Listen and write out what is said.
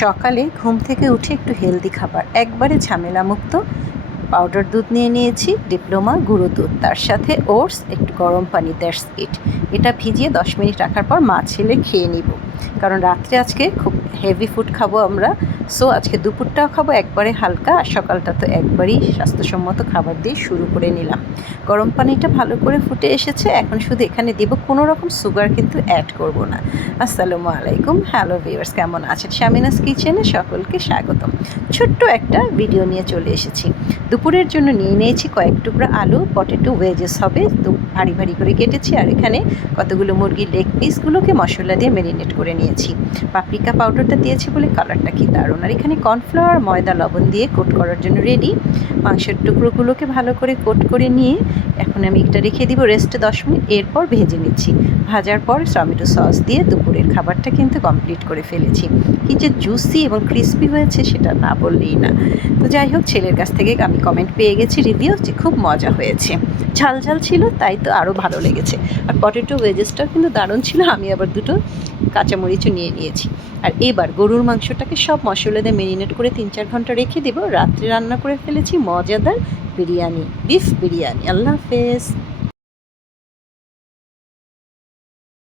সকালে ঘুম থেকে উঠে একটু হেলদি খাবার, একবারে ঝামেলামুক্ত। পাউডার দুধ নিয়ে নিয়েছি, ডিপ্লোমা গুঁড়ো দুধ, তার সাথে ওটস, একটু গরম পানি, দ্যাটস ইট। এটা ভিজিয়ে 10 মিনিট রাখার পর মা ছেলে খেয়ে নিব, কারণ রাত্রে আজকে খুব হেভি ফুড খাবো আমরা। সো আজকে দুপুরটাও খাবো একবারে হালকা, আর সকালটা তো একবারই স্বাস্থ্যসম্মত খাবার দিয়ে শুরু করে নিলাম। গরম পানিটা ভালো করে ফুটে এসেছে, এখন শুধু এখানে দিব, কোনো রকম সুগার কিন্তু অ্যাড করব না। আসসালামু আলাইকুম, হ্যালো ভিউয়ার্স, কেমন আছেন? শামিনাস কিচেনে সকলকে স্বাগতম। ছোট্ট একটা ভিডিও নিয়ে চলে এসেছি। দুপুরের জন্য নিয়ে নিয়েছি কয়েক টুকরা আলু, পটেটো ওয়েজেস হবে, তো ভারী ভারী করে কেটেছি। আর এখানে কতগুলো মুরগির লেগ পিসগুলোকে মশলা দিয়ে ম্যারিনেট করে নিয়েছি। পাপরিকা পাউডারটা দিয়েছি বলে কালারটা কি দারুণ। আর এখানে কর্নফ্লাওয়ার, ময়দা, লবণ দিয়ে কোট করার জন্য রেডি। মাংসের টুকরোগুলোকে ভালো করে কোট করে নিয়ে এখন আমি এটা রেখে দিব রেস্টে 10 মিনিট, এরপর ভেজে নিচ্ছি। ভাজার পর টমেটো সস দিয়ে দুপুরের খাবারটা কিন্তু কমপ্লিট করে ফেলেছি। কি যে জুসি এবং ক্রিস্পি হয়েছে সেটা না বললেই না। তো যাই হোক, ছেলের কাছ থেকে আমি কমেন্ট পেয়ে গেছি, রিভিউ, যে খুব মজা হয়েছে। ঝাল ঝাল ছিল, তাই তো আরও ভালো লেগেছে। আর পটেটো ওয়েজেসটাও কিন্তু দারুণ ছিল। আমি আবার দুটো কাঁচামরিচও নিয়ে নিয়েছি। আর এবার গরুর মাংসটাকে সব মশলা দিয়ে ম্যারিনেট করে 3-4 ঘন্টা রেখে দেবো। রাত্রে রান্না করে ফেলেছি মজাদার বিরিয়ানি, বিফ বিরিয়ানি। আল্লাহ হাফেজ।